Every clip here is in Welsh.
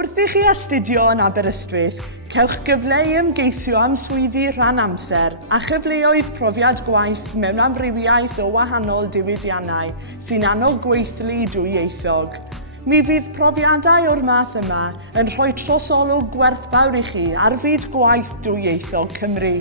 Wrth i chi astudio yn Aberystwyth, cewch gyfle i ymgeisio am swyddi rhan amser a chyfleoedd profiad gwaith mewn amrywiaeth o wahanol diwydiannau sy'n annog gweithlu dwyieithog. Mi fydd profiadau o'r math yma yn rhoi trosolwg gwerthfawr i chi ar fyd gwaith dwyieithog Cymru.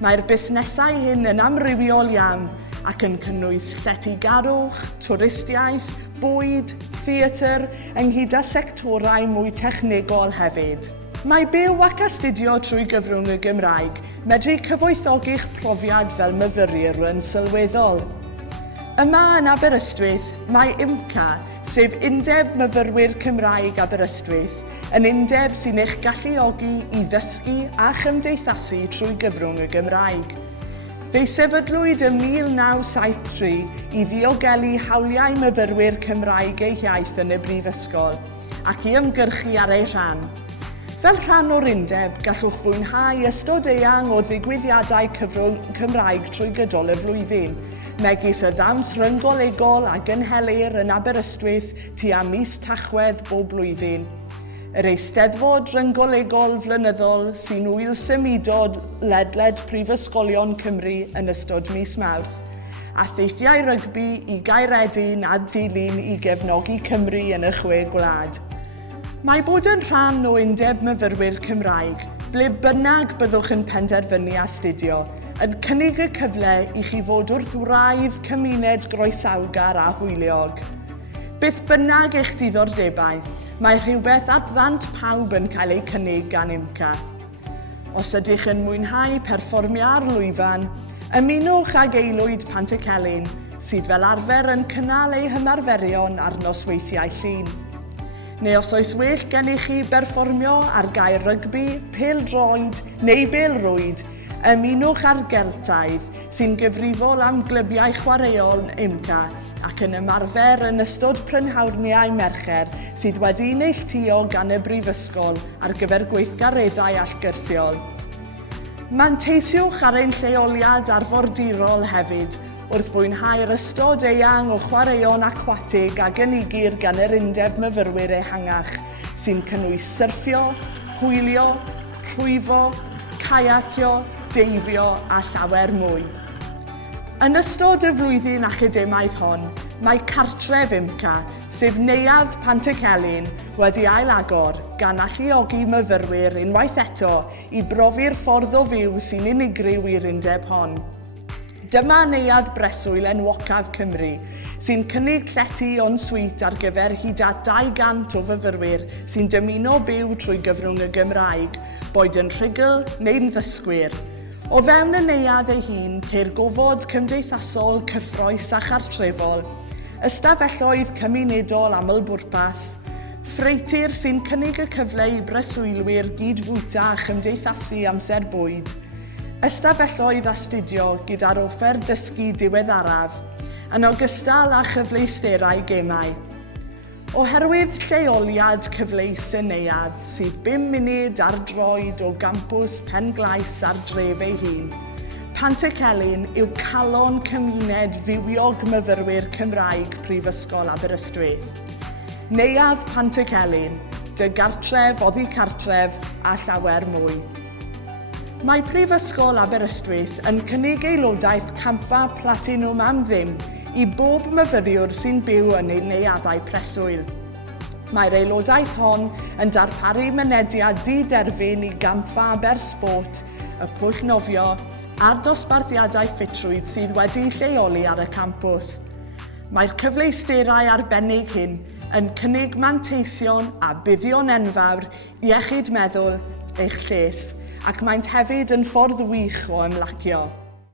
Mae'r busnesau hyn yn amrywiol iawn ac yn cynnwys lletygarwch, twristiaeth, bwyd, theatr, ynghyd â sectorau mwy technegol hefyd. Mae byw ac astudio trwy gyfrwng y Gymraeg medru cyfoethogi'ch profiad fel myfyriwr yn sylweddol. Yma yn Aberystwyth, mae IMCA, sef Undeb Myfyrwyr Cymraeg Aberystwyth, yn undeb sy'n eich galluogi i ddysgu a chymdeithasu trwy gyfrwng y Gymraeg. Fe'i sefydlwyd ym 1973 i ddiogelu hawliau myfyrwyr Cymraeg eu iaith yn y Prifysgol ac i ymgyrchu ar ei rhan. Fel rhan o'r undeb, gallwch fwynhau ystod eang o ddigwyddiadau cyfrwng Cymraeg trwy gydol y flwyddyn, megis y ddawns ryngolegol a gynhelir yn Aberystwyth tua mis Tachwedd bob blwyddyn. Yr Eisteddfod ryngolegol flynyddol sy'n wyl symudod ledled Prifysgolion Cymru yn ystod mis Mawrth, a theithiau rygbi i Gairedin a dilyn i gefnogi Cymru yn y 6 gwlad. Mae bod yn rhan o Undeb Myfyrwyr Cymraeg, ble bynnag byddwch yn penderfynu astudio, yn cynnig y cyfle i chi fod wrth wraidd cymuned groesawgar a hwyliog. Beth bynnag eich diddordebau, mae rhywbeth at ddant pawb yn cael ei cynnig gan IMCA. Os ydych yn mwynhau perfformio ar lwyfan, ymunwch ag aelwyd Pantycelyn, sydd fel arfer yn cynnal ei hymarferion ar nosweithiau llun. Neu os oes well gennych chi berfformio ar gair rygbi, pêl-droed neu bêl-rwyd, ymunwch ar geltaidd sy'n gyfrifol am glybiau chwaraeol IMCA ac yn ymarfer yn ystod prynhawrniau mercher sydd wedi'i neilltuo gan y Brifysgol ar gyfer gweithgareddau allgyrsiol. Manteisiwch ar ein lleoliad arfordirol hefyd wrth bwynhau'r ystod eang o chwaraeon acwatig a gynigir gan yr Undeb Myfyrwyr ehangach sy'n cynnwys syrffio, hwylio, llwyfo, cayacio, deifio a llawer mwy. Yn ystod y flwyddyn academaidd hon, mae cartref IMCA, sef neuadd Pantycelyn, wedi ailagor gan alluogi myfyrwyr unwaith eto i brofi'r ffordd o fyw sy'n unigryw i'r undeb hon. Dyma neuadd breswyl enwocaf Cymru, sy'n cynnig llety on suite ar gyfer hyd at 200 o fyfyrwyr sy'n dymuno byw trwy gyfrwng y Gymraeg, boed yn rhugl neu'n ddysgwyr. O fewn y neuadd ei hun, ceir gofod cymdeithasol, cyffroes a chartrefol, ystafelloedd cymunedol aml bwrpas, ffreitir sy'n cynnig y cyfle i breswylwyr gydfwyta a chymdeithasu amser bwyd, ystafelloedd astudio gyda'r offer dysgu diweddaraf, yn ogystal â chyfleusterau gemau. Oherwydd lleoliad cyfleus y neuadd sydd 5 munud ar droed o gampws Penglais ar dref ei hun, Pantycelyn yw calon cymuned fywiog myfyrwyr Cymraeg Prifysgol Aberystwyth. Neuadd Pantycelyn, dy gartref oddi cartref a llawer mwy. Mae Prifysgol Aberystwyth yn cynnig aelodaeth campfa platinwm am ddim i bob myfyriwr sy'n byw yn ei neuaddau preswyl. Mae'r aelodaeth hon yn darparu mynediad di-derfyn i gampfa Abersport, y pwll nofio, a'r dosbarthiadau ffitrwydd sydd wedi'i lleoli ar y campws. Mae'r cyfleusterau arbennig hyn yn cynnig manteision a buddion enfawr iechyd meddwl eich lles, ac maent hefyd yn ffordd wych o ymlacio.